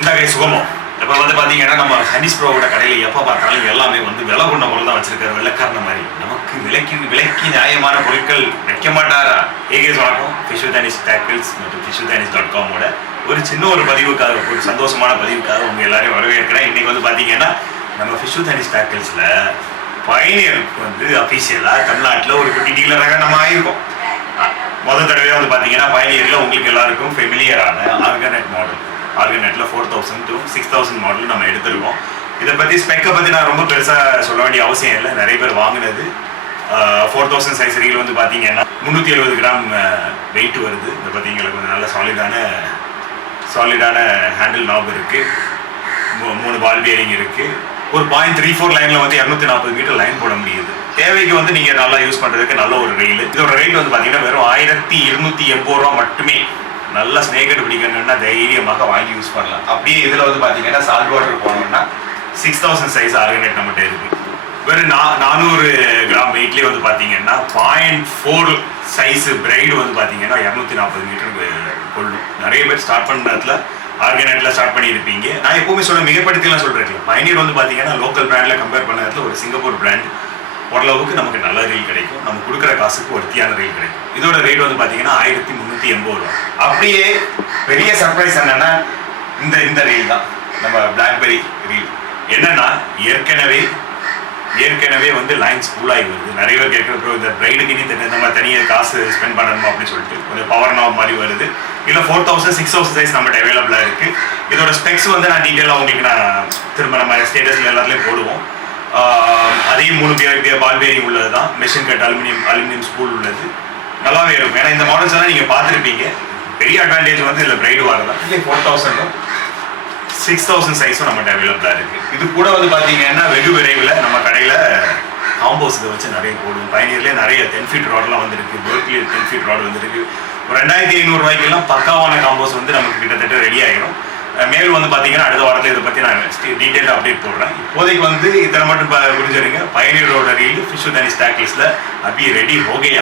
இந்த கை சுகமோ இப்போ வந்து பார்த்தீங்கன்னா நம்ம ஹனிஸ் ப்ரோவோட கடையில் எப்போ பார்த்தாலும் எல்லாமே வந்து விலை கொண்ட பொருள் தான் வச்சிருக்காரு, வெள்ளைக்காரன மாதிரி. நமக்கு விலைக்கு நியாயமான பொருட்கள் வைக்க மாட்டாரா? ஏகேஸ் வணக்கம். ஃபிஷுதானிஸ் டேக்கிள்ஸ் மற்றும் fishudanis.com ஒரு சின்ன ஒரு பதிவுக்காக, ஒரு சந்தோஷமான பதிவுக்காக உங்கள் எல்லாரையும் வரவேற்கிறேன். இன்றைக்கி வந்து பார்த்தீங்கன்னா நம்ம ஃபிஷுதானிஸ் டேக்கிள்ஸில் பயணியருக்கு வந்து அஃபீஷியலாக தமிழ்நாட்டில் ஒரு குட்டி டீலராக நம்ம ஆகியிருக்கோம். முதல் தடவையாக வந்து பார்த்தீங்கன்னா பயணியரில் உங்களுக்கு எல்லாருக்கும் ஃபெமிலியரான ஆர்கனெட்டில் 4000 to 6000 மாடல் நம்ம எடுத்துருக்கோம். இதை பற்றி ஸ்பெக்கை பற்றி நான் ரொம்ப பெருசாக சொல்ல வேண்டிய அவசியம் இல்லை. நிறைய பேர் வாங்கினது 4000 சைஸ் ரீல் வந்து பார்த்தீங்கன்னா 370 கிராம் வெயிட் வருது. இதை பற்றி எங்களுக்கு கொஞ்சம் நல்ல சாலிடான ஹேண்டில் நாப் இருக்குது, 3 பால் பியரிங் இருக்குது. ஒரு 0.34 லைனில் வந்து 240 மீட்டர் லைன் போட முடியுது. தேவைக்கு வந்து நீங்கள் நல்லா யூஸ் பண்ணுறதுக்கு நல்ல ஒரு ரீல். இதோட ரேட் வந்து பார்த்தீங்கன்னா வெறும் 1280 ரூபா மட்டுமே. நல்லா ஸ்னேக்கெட் பிடிக்கணும்னா தைரியமாக வாங்கி யூஸ் பண்ணலாம். அப்படியே இதில் வந்து பார்த்தீங்கன்னா சால்ட் வாட்டர் போனோம்னா 6000 சைஸ் ஆர்கனெட் நம்மகிட்ட இருக்குது. வெறும் 400 கிராம் வெயிட்லேயே வந்து பார்த்தீங்கன்னா 0.4 சைஸு பிரைடு வந்து பார்த்தீங்கன்னா 240 மீட்டர் கொள்ளும். நிறைய பேர் ஸ்டார்ட் பண்ண நேரத்தில் ஆர்கனெட்டில் ஸ்டார்ட் பண்ணியிருப்பீங்க. நான் எப்பவுமே மிகப்படுத்திலாம் சொல்கிறேன், பயணியர் வந்து பார்த்தீங்கன்னா லோக்கல் பிராண்டில் கம்பேர் பண்ண நேரத்தில் ஒரு சிங்கப்பூர் பிராண்ட் ஓரளவுக்கு நமக்கு நல்ல ரீல் கிடைக்கும். நம்ம கொடுக்குற காசுக்கு ஒருத்தியான ரீல் கிடைக்கும். இதோட ரேட் வந்து பார்த்தீங்கன்னா 1380 ரூபா. அப்படியே பெரிய சர்ப்ரைஸ் என்னன்னா இந்த ரீல் தான், நம்ம பிளாக்பெரி ரீல். என்னன்னா ஏற்கனவே வந்து லைன்ஸ் ஃபுல்லாகி வருது. நிறைய பேர் கேட்குறப்போ இந்த பிரைடுக்கு நீ நம்ம தனியாக காசு ஸ்பெண்ட் பண்ணணுமா அப்படின்னு சொல்லிட்டு கொஞ்சம் பவர் நாப் மாதிரி வருது. இல்லை 4000 6000 சைஸ் நம்மகிட்ட அவைலபிளாக இருக்குது. இதோட ஸ்பெக்ஸ் வந்து நான் டீட்டெயிலாக உங்களுக்கு நான் திரும்ப நம்ம ஸ்டேட்டஸில் எல்லாத்துலேயும் போடுவோம். அதே 3 பால் பேரிங் உள்ளது தான், மெஷின் கட் அலுமினியம் ஸ்பூல் உள்ளது. நல்லாவே இருக்கும். ஏன்னா இந்த மாடல்ஸ் எல்லாம் நீங்கள் பார்த்துருப்பீங்க. பெரிய அட்வான்டேஜ் வந்து இதில் பிரைடு வரதான். இல்லை 4000 6000 சைஸும் நம்மகிட்ட அவைலபிளாக இருக்குது. இது கூட வந்து பார்த்தீங்கன்னா வெகு விரைவில் நம்ம கடையில் காம்போஸ் இதை வச்சு நிறைய போடுவோம். பயணியர்லேயே நிறைய 10 feet ராட்லாம் வந்துருக்கு. பேர்க்லி 10 feet ராட் வந்துருக்கு. ஒரு 2500 ரூபாய்க்கெல்லாம் பக்காவான காம்போஸ் வந்து நமக்கு கிட்டத்தட்ட ரெடி ஆகிடும். மேலும் வந்து பார்த்தீங்கன்னா அடுத்த வாரத்தில் இதை பற்றி நான் டீட்டெயிலாக அப்டேட் போடுறேன். இப்போதைக்கு வந்து இத்தனை மட்டும் புரிஞ்சுருங்க. பயணியரோட ரீல் ஃபிஷுதானிஸ் டேக்கிள்ஸில் அப்படி ரெடி ஹோகே.